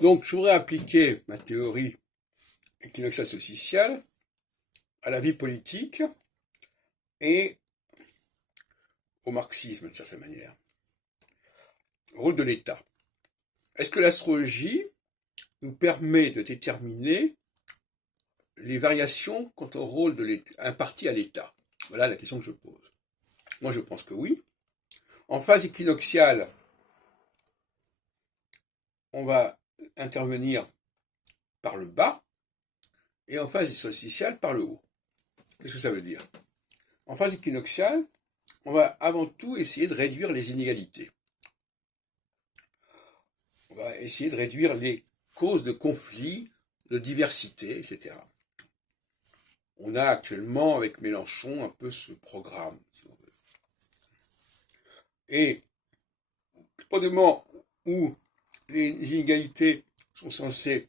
Donc, je voudrais appliquer ma théorie équinoxiale solsticiale à la vie politique et au marxisme, d'une certaine manière. Le rôle de l'État. Est-ce que l'astrologie nous permet de déterminer les variations quant au rôle de imparti à l'État? Voilà la question que je pose. Moi, je pense que oui. En phase équinoxiale, on va intervenir par le bas, et en phase solsticiale par le haut. Qu'est-ce que ça veut dire? En phase équinoxiale, on va avant tout essayer de réduire les inégalités. On va essayer de réduire les causes de conflits, de diversité, etc. On a actuellement, avec Mélenchon, un peu ce programme, si on veut. Et au moment où les inégalités sont censées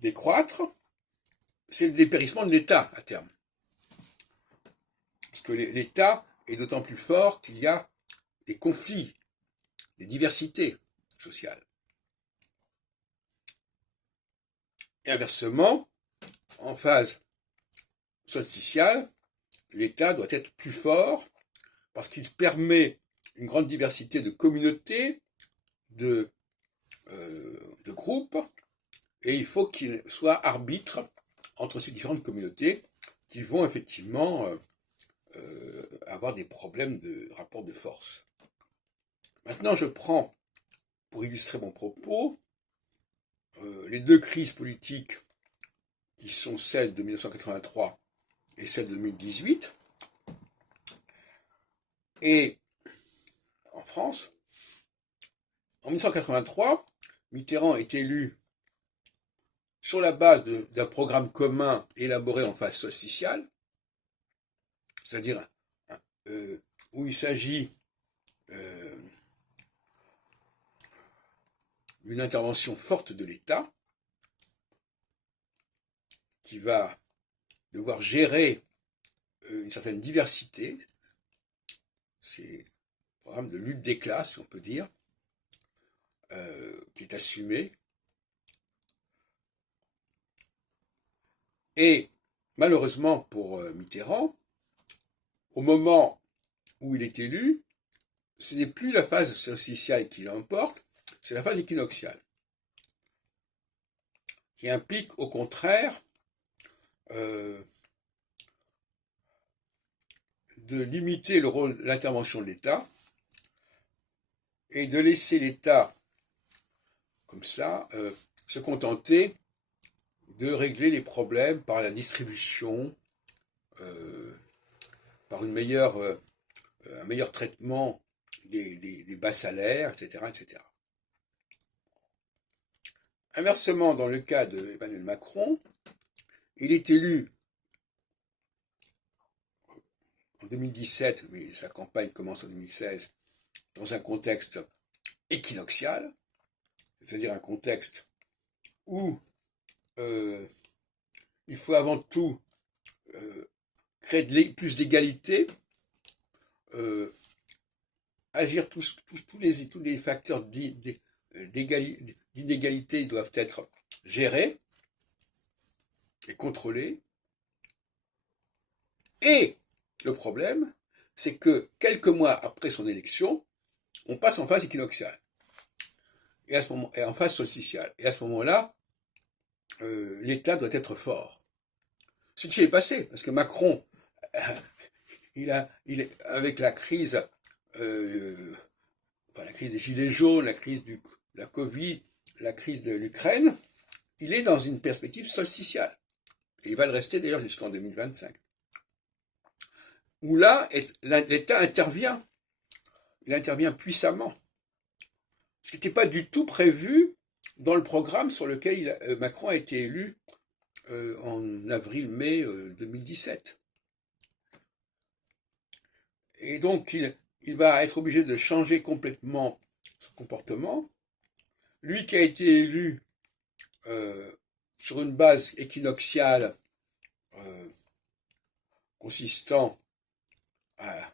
décroître, c'est le dépérissement de l'État à terme. Parce que l'État est d'autant plus fort qu'il y a des conflits, des diversités sociales. Et inversement, en phase solsticiale, l'État doit être plus fort parce qu'il permet une grande diversité de communautés, de groupes, et il faut qu'il soit arbitre entre ces différentes communautés qui vont effectivement avoir des problèmes de rapport de force. Maintenant, je prends, pour illustrer mon propos, les deux crises politiques qui sont celles de 1983 et celle de 2018. Et en France, en 1983, Mitterrand est élu sur la base d'un programme commun élaboré en phase solsticiale, c'est-à-dire où il s'agit d'une intervention forte de l'État qui va devoir gérer une certaine diversité. C'est un programme de lutte des classes, si on peut dire, qui est assumé. Et malheureusement pour Mitterrand, au moment où il est élu, ce n'est plus la phase solsticiale qui l'emporte, c'est la phase équinoxiale, qui implique au contraire de limiter le rôle, l'intervention de l'État et de laisser l'État, comme ça, se contenter de régler les problèmes par la distribution, par un meilleur traitement des bas salaires, etc., etc. Inversement, dans le cas d'Emmanuel Macron, il est élu en 2017, mais sa campagne commence en 2016, dans un contexte équinoxial, c'est-à-dire un contexte où il faut avant tout créer plus d'égalité, agir tous les facteurs d'inégalité doivent être gérés et contrôlés. Et le problème, c'est que quelques mois après son élection, on passe en phase équinoxiale et en phase solsticiale. Et à ce moment-là, l'État doit être fort. Ce qui est passé, parce que Macron, avec la crise, la crise des gilets jaunes, la crise de la Covid, la crise de l'Ukraine, il est dans une perspective solsticiale. Et il va le rester d'ailleurs jusqu'en 2025. Où là, l'État intervient. Il intervient puissamment. Ce qui n'était pas du tout prévu dans le programme sur lequel Macron a été élu en avril-mai 2017. Et donc, il va être obligé de changer complètement son comportement. Lui qui a été élu sur une base équinoxiale consistant à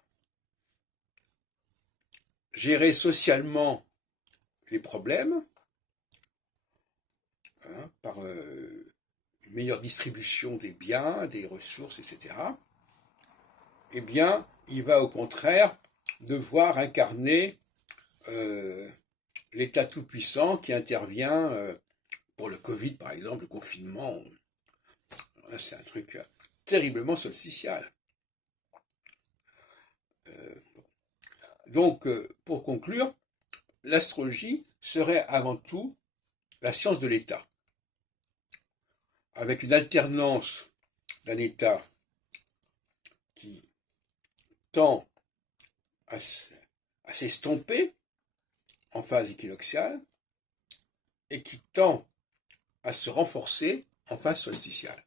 gérer socialement les problèmes, hein, par une meilleure distribution des biens, des ressources, etc., eh bien, il va au contraire devoir incarner l'État tout-puissant qui intervient pour le Covid, par exemple, le confinement. C'est un truc terriblement solsticial. Donc, pour conclure, l'astrologie serait avant tout la science de l'État, avec une alternance d'un État qui tend à s'estomper en phase équinoxiale et qui tend à se renforcer en phase solsticiale.